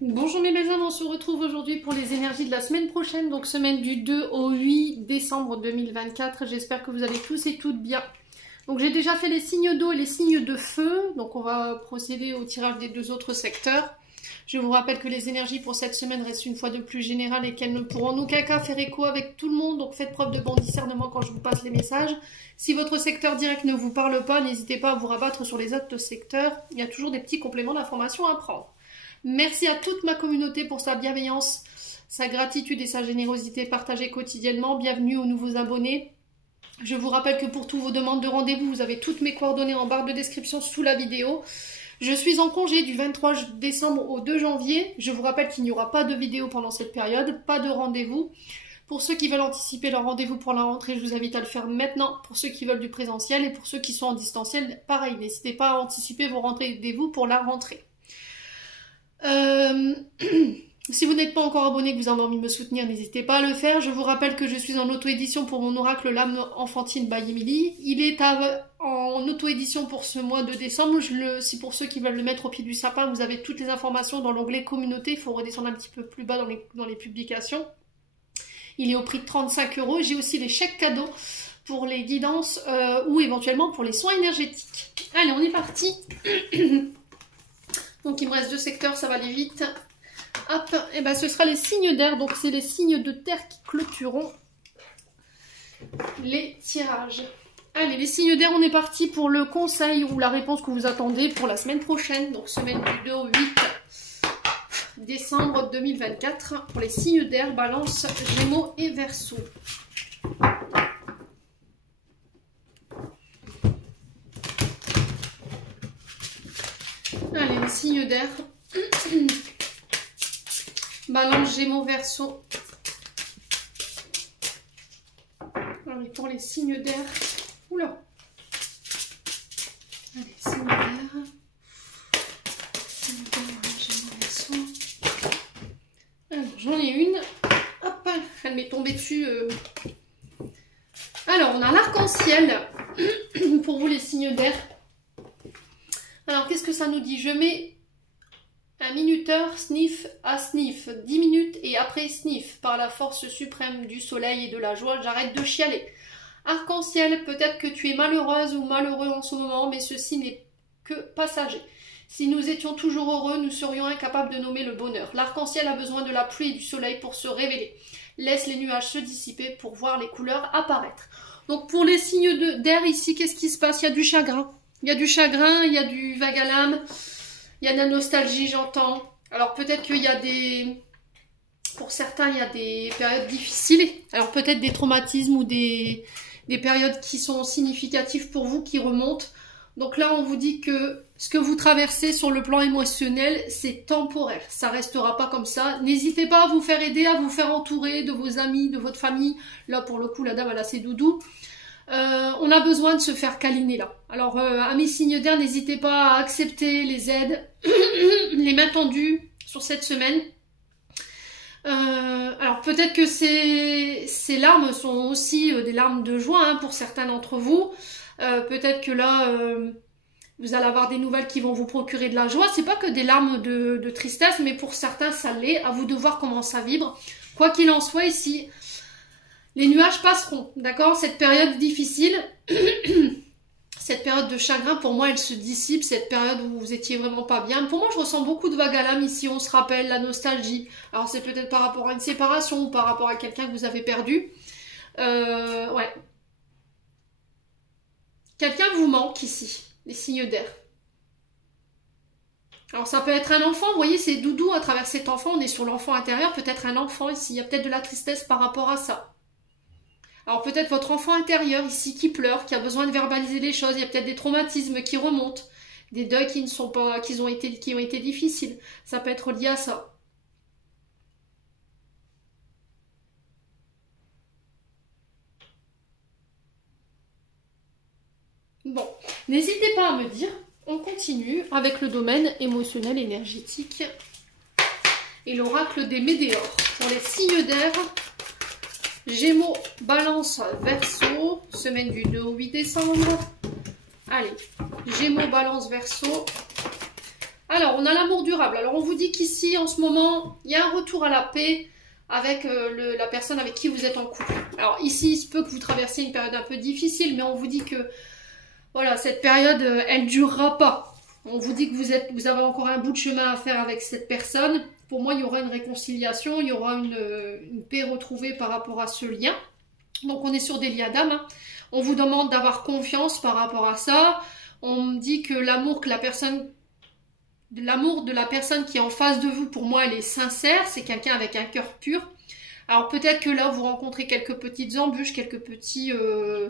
Bonjour mes belles âmes, on se retrouve aujourd'hui pour les énergies de la semaine prochaine, donc semaine du 2 au 8 décembre 2024. J'espère que vous allez tous et toutes bien. Donc j'ai déjà fait les signes d'eau et les signes de feu, donc on va procéder au tirage des deux autres secteurs. Je vous rappelle que les énergies pour cette semaine restent une fois de plus générales et qu'elles ne pourront en aucun cas faire écho avec tout le monde, donc faites preuve de bon discernement quand je vous passe les messages. Si votre secteur direct ne vous parle pas, n'hésitez pas à vous rabattre sur les autres secteurs, il y a toujours des petits compléments d'information à prendre. Merci à toute ma communauté pour sa bienveillance, sa gratitude et sa générosité partagée quotidiennement. Bienvenue aux nouveaux abonnés. Je vous rappelle que pour toutes vos demandes de rendez-vous, vous avez toutes mes coordonnées en barre de description sous la vidéo. Je suis en congé du 23 décembre au 2 janvier. Je vous rappelle qu'il n'y aura pas de vidéo pendant cette période, pas de rendez-vous. Pour ceux qui veulent anticiper leur rendez-vous pour la rentrée, je vous invite à le faire maintenant. Pour ceux qui veulent du présentiel et pour ceux qui sont en distanciel, pareil. N'hésitez pas à anticiper vos rendez-vous pour la rentrée. Si vous n'êtes pas encore abonné, que vous avez envie de me soutenir, n'hésitez pas à le faire. Je vous rappelle que je suis en auto-édition pour mon oracle L'âme enfantine by Emily. Il est en auto-édition pour ce mois de décembre. Si pour ceux qui veulent le mettre au pied du sapin, vous avez toutes les informations dans l'onglet communauté. Il faut redescendre un petit peu plus bas dans les publications. Il est au prix de 35 €. J'ai aussi les chèques cadeaux pour les guidances ou éventuellement pour les soins énergétiques. Allez, on est parti. Donc il me reste deux secteurs, ça va aller vite. Hop, et ben ce sera les signes d'air, donc c'est les signes de terre qui clôtureront les tirages. Allez, les signes d'air, on est parti pour le conseil ou la réponse que vous attendez pour la semaine prochaine, donc semaine du 2 au 8 décembre 2024, pour les signes d'air, Balance, Gémeaux et Verseau. Allez, les signes d'air. Balance, Gémeaux, Verseau. Allez, pour les signes d'air. Oula. Allez, signes d'air. Signes d'air, Gémeaux, Verseau. Alors, j'en ai une. Hop, elle m'est tombée dessus. Alors, on a l'arc-en-ciel. Pour vous, les signes d'air. Alors, qu'est-ce que ça nous dit? Je mets un minuteur sniff à sniff, 10 minutes et après sniff. Par la force suprême du soleil et de la joie, j'arrête de chialer. Arc-en-ciel, peut-être que tu es malheureuse ou malheureux en ce moment, mais ceci n'est que passager. Si nous étions toujours heureux, nous serions incapables de nommer le bonheur. L'arc-en-ciel a besoin de la pluie et du soleil pour se révéler. Laisse les nuages se dissiper pour voir les couleurs apparaître. Donc pour les signes d'air ici, qu'est-ce qui se passe? Il y a du chagrin. Il y a du chagrin, il y a du vague à l'âme, il y a de la nostalgie, j'entends. Alors peut-être qu'il y a pour certains, il y a des périodes difficiles. Alors peut-être des traumatismes ou des périodes qui sont significatives pour vous, qui remontent. Donc là, on vous dit que ce que vous traversez sur le plan émotionnel, c'est temporaire. Ça restera pas comme ça. N'hésitez pas à vous faire aider, à vous faire entourer de vos amis, de votre famille. Là, pour le coup, la dame, elle a ses doudous. On a besoin de se faire câliner là. Alors, amis signes d'air, n'hésitez pas à accepter les aides, les mains tendues sur cette semaine. Alors, peut-être que ces larmes sont aussi des larmes de joie hein, pour certains d'entre vous. Peut-être que là, vous allez avoir des nouvelles qui vont vous procurer de la joie. C'est pas que des larmes de tristesse, mais pour certains, ça l'est. À vous de voir comment ça vibre. Quoi qu'il en soit, ici... les nuages passeront, d'accord? Cette période difficile, cette période de chagrin, pour moi, elle se dissipe. Cette période où vous étiez vraiment pas bien. Pour moi, je ressens beaucoup de vagues à l'âme ici. On se rappelle la nostalgie. Alors, c'est peut-être par rapport à une séparation ou par rapport à quelqu'un que vous avez perdu. Ouais. Quelqu'un vous manque ici, les signes d'air. Alors, ça peut être un enfant. Vous voyez, c'est doudou à travers cet enfant. On est sur l'enfant intérieur. Peut-être un enfant ici. Il y a peut-être de la tristesse par rapport à ça. Alors peut-être votre enfant intérieur ici qui pleure, qui a besoin de verbaliser les choses. Il y a peut-être des traumatismes qui remontent, des deuils qui ont été difficiles. Ça peut être lié à ça. Bon, n'hésitez pas à me dire. On continue avec le domaine émotionnel énergétique et l'oracle des météores. Pour les signes d'air. Gémeaux, Balance, Verseau, semaine du 2 au 8 décembre. Allez, Gémeaux, Balance, Verseau. Alors, on a l'amour durable. Alors, on vous dit qu'ici, en ce moment, il y a un retour à la paix avec la personne avec qui vous êtes en couple. Alors, ici, il se peut que vous traversiez une période un peu difficile, mais on vous dit que, voilà, cette période, elle durera pas. On vous dit que vous avez encore un bout de chemin à faire avec cette personne. Pour moi, il y aura une réconciliation, il y aura une paix retrouvée par rapport à ce lien. Donc, on est sur des liens d'âme, hein. On vous demande d'avoir confiance par rapport à ça. On me dit que l'amour de la personne qui est en face de vous, pour moi, elle est sincère. C'est quelqu'un avec un cœur pur. Alors peut-être que là, vous rencontrez quelques petites embûches, quelques petits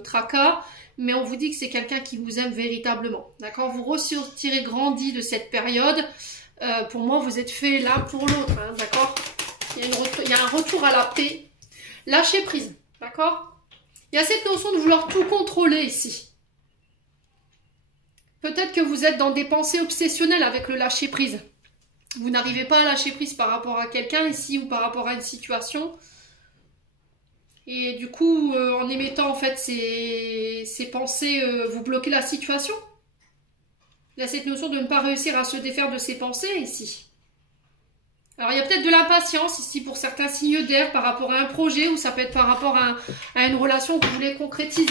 tracas, mais on vous dit que c'est quelqu'un qui vous aime véritablement. D'accord? Vous ressortirez grandi de cette période. Pour moi, vous êtes fait l'un pour l'autre. Hein, d'accord? Il y a un retour à la paix. Lâchez prise. D'accord? Il y a cette notion de vouloir tout contrôler ici. Peut-être que vous êtes dans des pensées obsessionnelles avec le lâcher prise. Vous n'arrivez pas à lâcher prise par rapport à quelqu'un ici ou par rapport à une situation. Et du coup, en émettant en fait ces pensées, vous bloquez la situation. Il y a cette notion de ne pas réussir à se défaire de ses pensées ici. Alors, il y a peut-être de l'impatience ici pour certains signes d'air par rapport à un projet ou ça peut être par rapport à une relation que vous voulez concrétiser.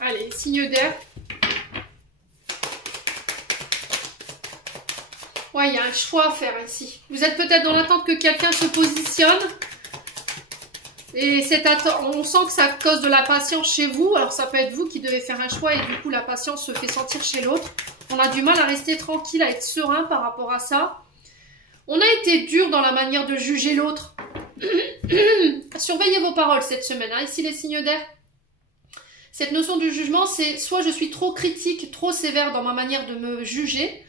Allez, signe d'air. Ouais, il y a un choix à faire ici. Vous êtes peut-être dans l'attente que quelqu'un se positionne. Et on sent que ça cause de la patience chez vous. Alors ça peut être vous qui devez faire un choix et du coup la patience se fait sentir chez l'autre. On a du mal à rester tranquille, à être serein par rapport à ça. On a été dur dans la manière de juger l'autre. Surveillez vos paroles cette semaine. Hein. Ici les signes d'air. Cette notion du jugement, c'est soit je suis trop critique, trop sévère dans ma manière de me juger,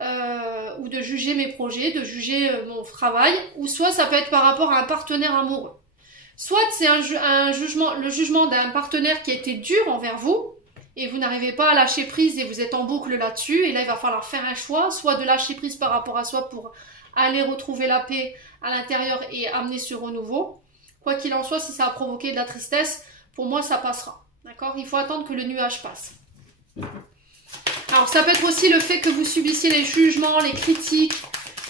ou de juger mes projets, de juger mon travail, ou soit ça peut être par rapport à un partenaire amoureux. Soit c'est le jugement d'un partenaire qui a été dur envers vous, et vous n'arrivez pas à lâcher prise et vous êtes en boucle là-dessus, et là il va falloir faire un choix, soit de lâcher prise par rapport à soi pour aller retrouver la paix à l'intérieur et amener ce renouveau. Quoi qu'il en soit, si ça a provoqué de la tristesse, pour moi ça passera. D'accord? Il faut attendre que le nuage passe. Alors ça peut être aussi le fait que vous subissiez les jugements, les critiques,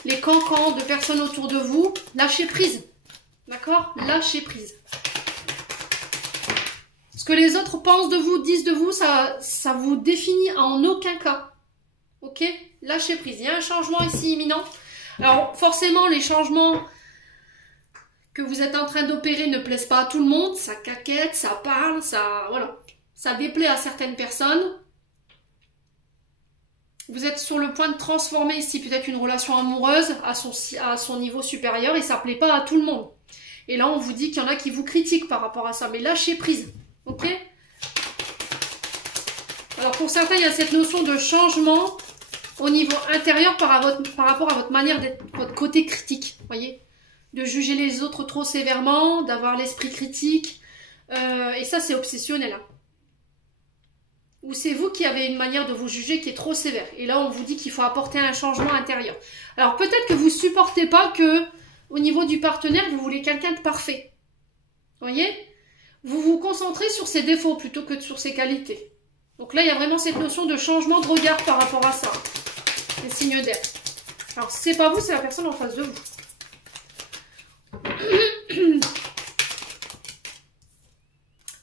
les cancans de personnes autour de vous. Lâchez prise. D'accord? Lâchez prise. Ce que les autres pensent de vous, disent de vous, ça vous définit en aucun cas. Ok? Lâchez prise. Il y a un changement ici imminent. Alors forcément, les changements que vous êtes en train d'opérer ne plaisent pas à tout le monde. Ça caquette, ça parle, voilà. Ça déplaît à certaines personnes. Vous êtes sur le point de transformer ici peut-être une relation amoureuse à son niveau supérieur et ça ne plaît pas à tout le monde. Et là, on vous dit qu'il y en a qui vous critiquent par rapport à ça. Mais lâchez prise. Ok? Alors, pour certains, il y a cette notion de changement au niveau intérieur par rapport à votre manière d'être, votre côté critique. Voyez? De juger les autres trop sévèrement, d'avoir l'esprit critique. Et ça, c'est obsessionnel. Hein. Ou c'est vous qui avez une manière de vous juger qui est trop sévère. Et là, on vous dit qu'il faut apporter un changement intérieur. Alors, peut-être que vous ne supportez pas que, au niveau du partenaire, vous voulez quelqu'un de parfait. Vous voyez? Vous vous concentrez sur ses défauts plutôt que sur ses qualités. Donc là, il y a vraiment cette notion de changement de regard par rapport à ça. Les signes d'air. Alors, si c'est pas vous, c'est la personne en face de vous.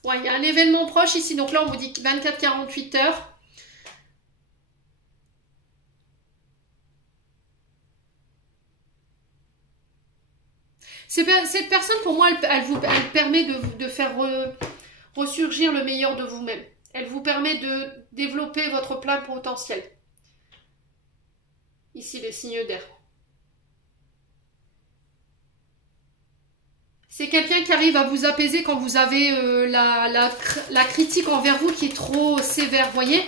Ouais, il y a un événement proche ici. Donc là, on vous dit 24-48 heures. Cette personne, pour moi, elle permet de faire ressurgir le meilleur de vous-même. Elle vous permet de développer votre plein potentiel. Ici, les signes d'air. C'est quelqu'un qui arrive à vous apaiser quand vous avez la critique envers vous qui est trop sévère, vous voyez?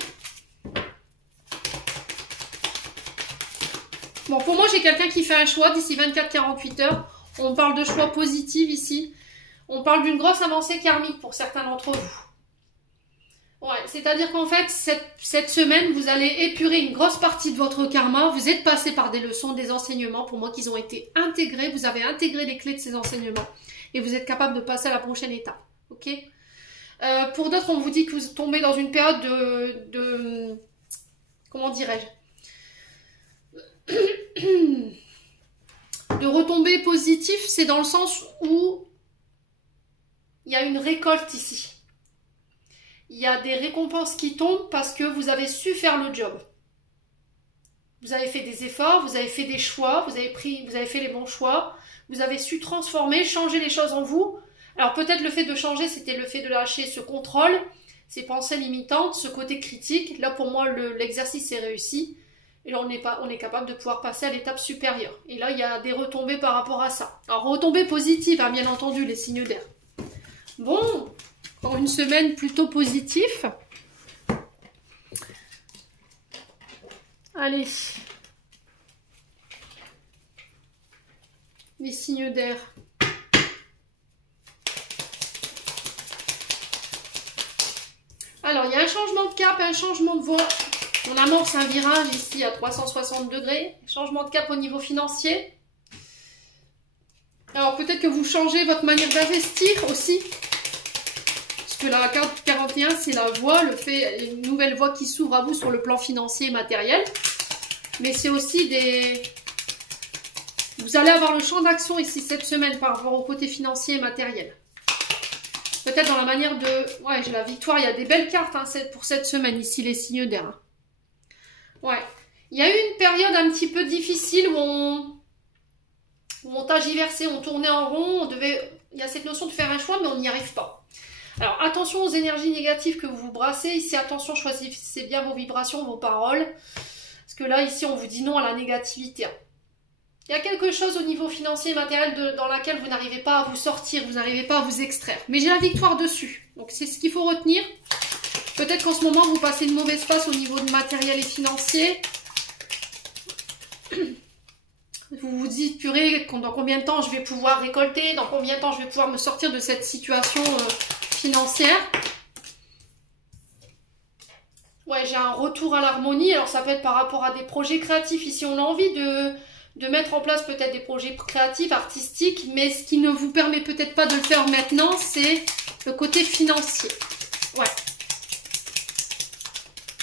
Bon, pour moi, j'ai quelqu'un qui fait un choix d'ici 24-48 heures. On parle de choix positifs ici. On parle d'une grosse avancée karmique pour certains d'entre vous. Ouais, c'est-à-dire qu'en fait, cette semaine, vous allez épurer une grosse partie de votre karma. Vous êtes passé par des leçons, des enseignements, pour moi, qui ont été intégrés. Vous avez intégré les clés de ces enseignements. Et vous êtes capable de passer à la prochaine étape. Ok? Pour d'autres, on vous dit que vous tombez dans une période de comment dirais-je, de retombées positives. C'est dans le sens où il y a une récolte ici. Il y a des récompenses qui tombent parce que vous avez su faire le job. Vous avez fait des efforts, vous avez fait des choix, vous avez fait les bons choix, vous avez su transformer, changer les choses en vous. Alors peut-être le fait de changer, c'était le fait de lâcher ce contrôle, ces pensées limitantes, ce côté critique. Là pour moi, l'exercice est réussi. Et là on est capable de pouvoir passer à l'étape supérieure. Et là il y a des retombées par rapport à ça. Alors retombées positives, hein, bien entendu, les signes d'air. Bon, encore une semaine plutôt positive. Allez. Les signes d'air. Alors, il y a un changement de cap et un changement de voie. On amorce un virage ici à 360 degrés. Changement de cap au niveau financier. Alors, peut-être que vous changez votre manière d'investir aussi. Parce que la carte 41, c'est la voie, une nouvelle voie qui s'ouvre à vous sur le plan financier et matériel. Mais c'est aussi des... Vous allez avoir le champ d'action ici cette semaine par rapport au côté financier et matériel. Peut-être dans la manière de... Ouais, j'ai la victoire. Il y a des belles cartes hein, pour cette semaine ici, les signes d'air. Hein. Ouais. Il y a eu une période un petit peu difficile où on tergiversait, on tournait en rond. Il y a cette notion de faire un choix, mais on n'y arrive pas. Alors, attention aux énergies négatives que vous brassez. Ici, attention, choisissez bien vos vibrations, vos paroles. Parce que là, ici, on vous dit non à la négativité. Il y a quelque chose au niveau financier et matériel dans laquelle vous n'arrivez pas à vous sortir, vous n'arrivez pas à vous extraire. Mais j'ai la victoire dessus. Donc c'est ce qu'il faut retenir. Peut-être qu'en ce moment, vous passez une mauvaise passe au niveau de matériel et financier. Vous vous dites, purée, dans combien de temps je vais pouvoir récolter, dans combien de temps je vais pouvoir me sortir de cette situation financière. Ouais, j'ai un retour à l'harmonie. Alors ça peut être par rapport à des projets créatifs. Ici, on a envie de mettre en place peut-être des projets créatifs, artistiques, mais ce qui ne vous permet peut-être pas de le faire maintenant, c'est le côté financier. Ouais.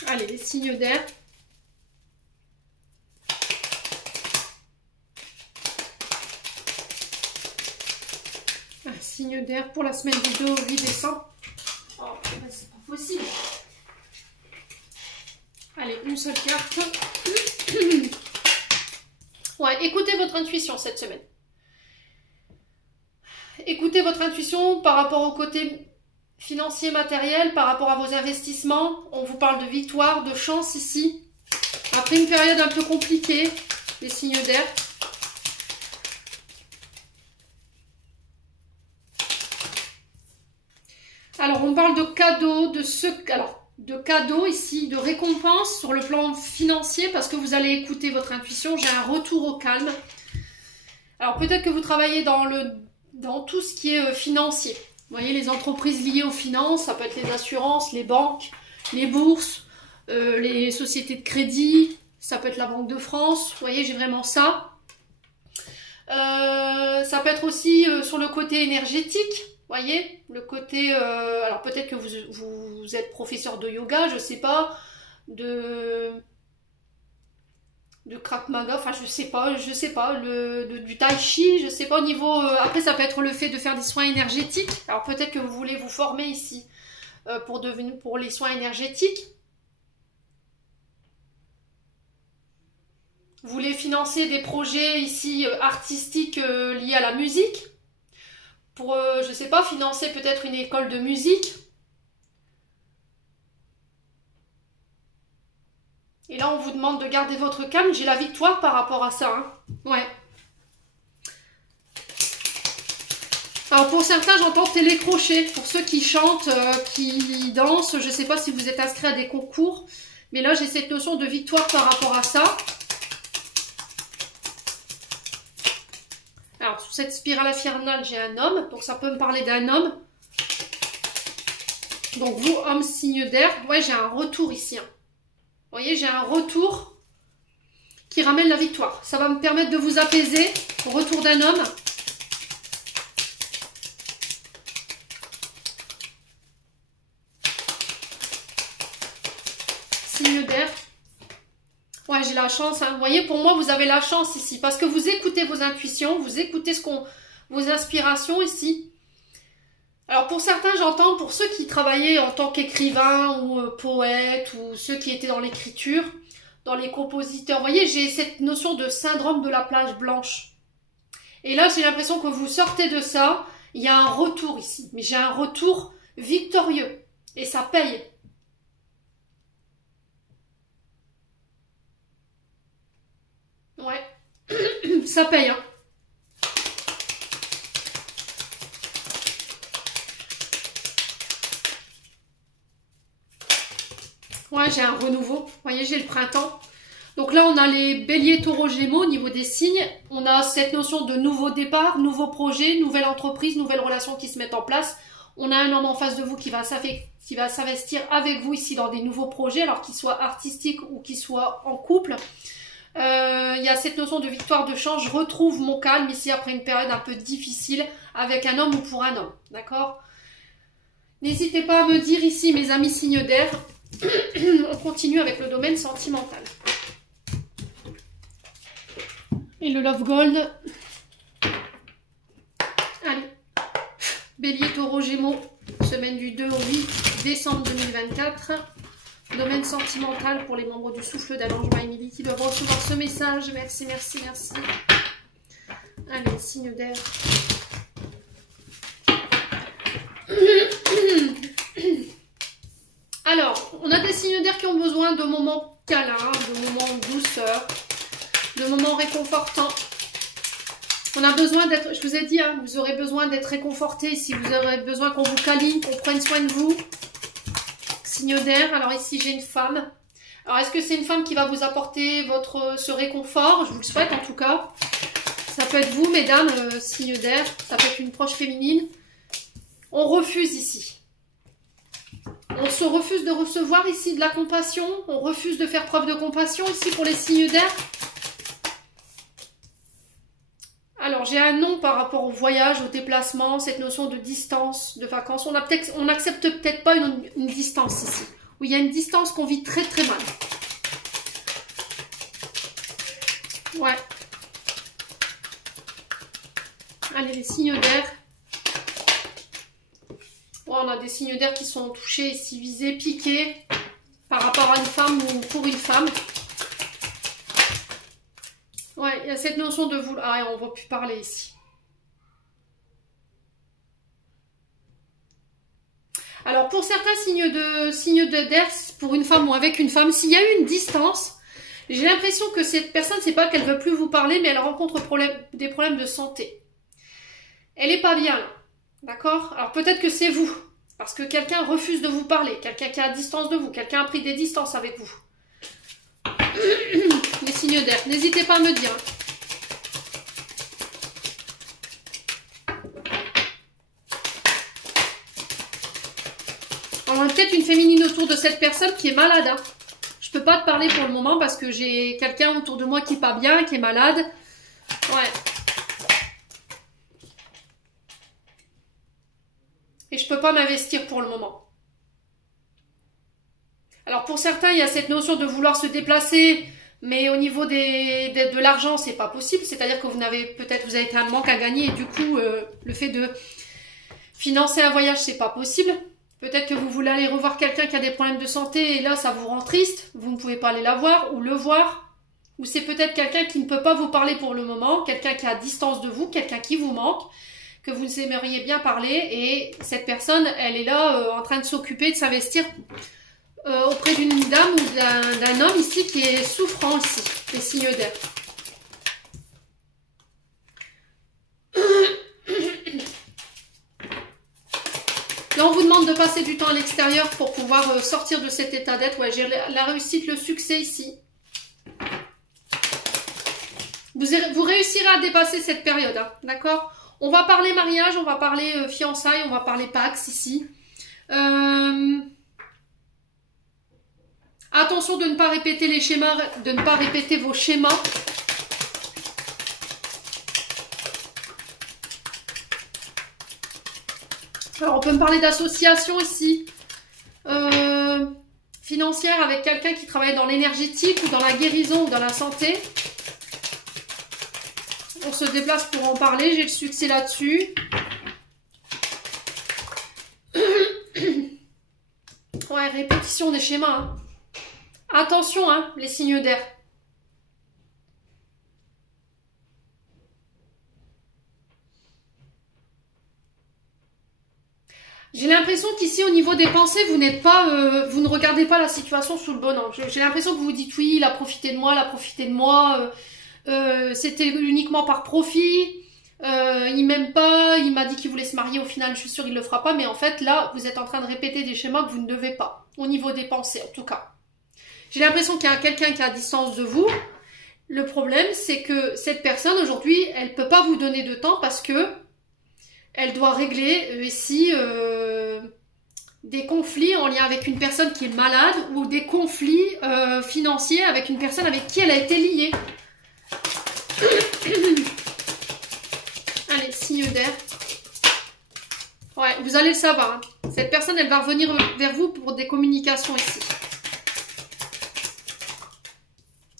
Allez, les signes d'air. Un signe d'air pour la semaine du 2 au 8 décembre. Oh, c'est pas possible. Allez, une seule carte. Ouais, écoutez votre intuition cette semaine. Écoutez votre intuition par rapport au côté financier, matériel, par rapport à vos investissements. On vous parle de victoire, de chance ici. Après une période un peu compliquée, les signes d'air. Alors, on parle de cadeaux, de cadeaux ici, de récompenses sur le plan financier parce que vous allez écouter votre intuition. J'ai un retour au calme. Alors peut-être que vous travaillez dans tout ce qui est financier. Vous voyez, les entreprises liées aux finances, ça peut être les assurances, les banques, les bourses, les sociétés de crédit, ça peut être la Banque de France. Vous voyez, j'ai vraiment ça. Ça peut être aussi sur le côté énergétique. Voyez, le côté, alors peut-être que vous êtes professeur de yoga, je sais pas, de Krav Maga, enfin je sais pas, du tai chi, je sais pas au niveau, après ça peut être le fait de faire des soins énergétiques, alors peut-être que vous voulez vous former ici pour les soins énergétiques. Vous voulez financer des projets ici artistiques liés à la musique. Pour, je sais pas, financer peut-être une école de musique. Et là, on vous demande de garder votre calme. J'ai la victoire par rapport à ça. Hein. Ouais. Alors, pour certains, j'entends télécrochet. Pour ceux qui chantent, qui dansent, je sais pas si vous êtes inscrit à des concours. Mais là, j'ai cette notion de victoire par rapport à ça. Alors, sous cette spirale infernale, j'ai un homme. Donc, ça peut me parler d'un homme. Donc, vous, homme, signe d'air. Ouais, j'ai un retour ici. Hein. Vous voyez, j'ai un retour qui ramène la victoire. Ça va me permettre de vous apaiser. Retour d'un homme. Ouais, j'ai la chance. Hein. Vous voyez, pour moi, vous avez la chance ici. Parce que vous écoutez vos intuitions, vous écoutez vos inspirations ici. Alors pour certains, j'entends, pour ceux qui travaillaient en tant qu'écrivain ou poète, ou ceux qui étaient dans l'écriture, dans les compositeurs, vous voyez, j'ai cette notion de syndrome de la plage blanche. Et là, j'ai l'impression que vous sortez de ça, il y a un retour ici. Mais j'ai un retour victorieux. Et ça paye. Ouais, ça paye, hein. Ouais, j'ai un renouveau. Vous voyez, j'ai le printemps. Donc là, on a les béliers, taureaux, gémeaux au niveau des signes. On a cette notion de nouveau départ, nouveau projet, nouvelle entreprise, nouvelles relations qui se mettent en place. On a un homme en face de vous qui va s'investir avec vous ici dans des nouveaux projets, alors qu'ils soient artistiques ou qu'ils soient en couple. Il y a cette notion de victoire, de chance. Je retrouve mon calme ici après une période un peu difficile avec un homme ou pour un homme. D'accord? N'hésitez pas à me dire ici, mes amis signes d'air. On continue avec le domaine sentimental. Et le Love Gold. Allez. Bélier, taureau, gémeaux. Semaine du 2 au 8 décembre 2024. Domaine sentimental pour les membres du souffle d'Allongement Émilie qui doivent recevoir ce message. Merci, merci, merci. Allez, signe d'air. Alors, on a des signes d'air qui ont besoin de moments câlins, de moments douceur, de moments réconfortants. On a besoin d'être, je vous ai dit, hein, vous aurez besoin d'être réconforté ici. Vous aurez besoin qu'on vous câline, qu'on prenne soin de vous. Signe d'air. Alors ici, j'ai une femme. Alors, est-ce que c'est une femme qui va vous apporter ce réconfort? Je vous le souhaite en tout cas. Ça peut être vous, mesdames, signe d'air. Ça peut être une proche féminine. On refuse ici. On se refuse de recevoir ici de la compassion. On refuse de faire preuve de compassion ici pour les signes d'air. Alors, j'ai un nom par rapport au voyage, au déplacement, cette notion de distance, de vacances. On n'accepte peut-être pas une distance ici. Où il y a une distance qu'on vit très très mal. Ouais. Allez, les signes d'air. Ouais, on a des signes d'air qui sont touchés ici, visés, piqués par rapport à une femme ou pour une femme. Ouais, il y a cette notion de vouloir. Ah, on ne va plus parler ici. Alors, pour certains signes d'air, pour une femme ou avec une femme, s'il y a eu une distance, j'ai l'impression que cette personne, c'est pas qu'elle veut plus vous parler, mais elle rencontre des problèmes de santé. Elle est pas bien là. D'accord? Alors peut-être que c'est vous, parce que quelqu'un refuse de vous parler, quelqu'un qui est à distance de vous, quelqu'un a pris des distances avec vous. Les signes d'air, n'hésitez pas à me dire. On a peut-être une féminine autour de cette personne qui est malade. Hein. Je peux pas te parler pour le moment parce que j'ai quelqu'un autour de moi qui est pas bien, qui est malade. Ouais. Et je peux pas m'investir pour le moment. Alors pour certains, il y a cette notion de vouloir se déplacer, mais au niveau de l'argent, c'est pas possible. C'est-à-dire que vous avez été un manque à gagner et du coup, le fait de financer un voyage, c'est pas possible. Peut-être que vous voulez aller revoir quelqu'un qui a des problèmes de santé et là, ça vous rend triste. Vous ne pouvez pas aller la voir ou le voir. Ou c'est peut-être quelqu'un qui ne peut pas vous parler pour le moment, quelqu'un qui est à distance de vous, quelqu'un qui vous manque, que vous aimeriez bien parler et cette personne, elle est là en train de s'occuper, de s'investir auprès d'une dame ou d'un homme ici qui est souffrant ici, les signes d'air. Là, on vous demande de passer du temps à l'extérieur pour pouvoir sortir de cet état d'être. Ouais, j'ai la réussite, le succès ici. Vous réussirez à dépasser cette période, hein, d'accord? On va parler mariage, on va parler fiançailles, on va parler Pax ici. Attention de ne pas répéter les schémas, de ne pas répéter vos schémas. Alors, on peut me parler d'association ici. financière avec quelqu'un qui travaille dans l'énergétique ou dans la guérison ou dans la santé. On se déplace pour en parler, j'ai le succès là-dessus. Ouais, répétition des schémas. Hein. Attention, hein, les signes d'air. J'ai l'impression qu'ici, au niveau des pensées, vous n'êtes pas, vous ne regardez pas la situation sous le bon angle. J'ai l'impression que vous vous dites oui, il a profité de moi, il a profité de moi. C'était uniquement par profit. Il m'aime pas, il m'a dit qu'il voulait se marier, au final je suis sûre qu'il le fera pas, mais en fait là vous êtes en train de répéter des schémas que vous ne devez pas, au niveau des pensées en tout cas. J'ai l'impression qu'il y a quelqu'un qui est à distance de vous. Le problème c'est que cette personne aujourd'hui elle peut pas vous donner de temps parce que elle doit régler ici des conflits en lien avec une personne qui est malade ou des conflits financiers avec une personne avec qui elle a été liée. Allez, signe d'air. Ouais, vous allez le savoir. Hein. Cette personne, elle va revenir vers vous pour des communications ici.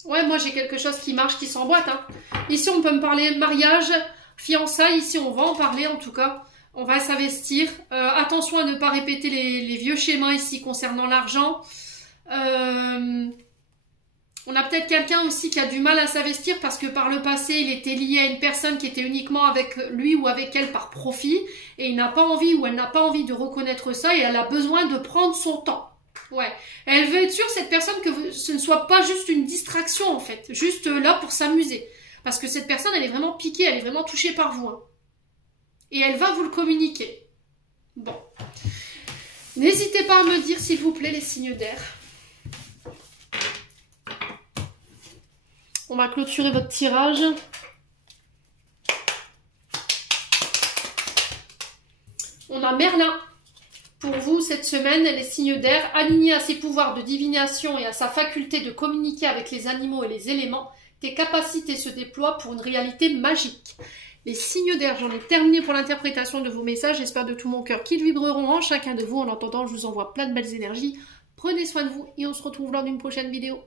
Ouais, moi j'ai quelque chose qui marche, qui s'emboîte. Hein. Ici, on peut me parler mariage, fiançailles. Ici, on va en parler en tout cas. On va s'investir. Attention à ne pas répéter les vieux schémas ici concernant l'argent. On a peut-être quelqu'un aussi qui a du mal à s'investir parce que par le passé, il était lié à une personne qui était uniquement avec lui ou avec elle par profit et il n'a pas envie ou elle n'a pas envie de reconnaître ça et elle a besoin de prendre son temps. Ouais. Elle veut être sûre, cette personne, que ce ne soit pas juste une distraction en fait, juste là pour s'amuser. Parce que cette personne, elle est vraiment piquée, elle est vraiment touchée par vous. Hein. Et elle va vous le communiquer. Bon. N'hésitez pas à me dire, s'il vous plaît, les signes d'air. On va clôturer votre tirage. On a Merlin. Pour vous, cette semaine, les signes d'air, alignés à ses pouvoirs de divination et à sa faculté de communiquer avec les animaux et les éléments, tes capacités se déploient pour une réalité magique. Les signes d'air, j'en ai terminé pour l'interprétation de vos messages. J'espère de tout mon cœur qu'ils vibreront en chacun de vous. En attendant, je vous envoie plein de belles énergies. Prenez soin de vous et on se retrouve lors d'une prochaine vidéo.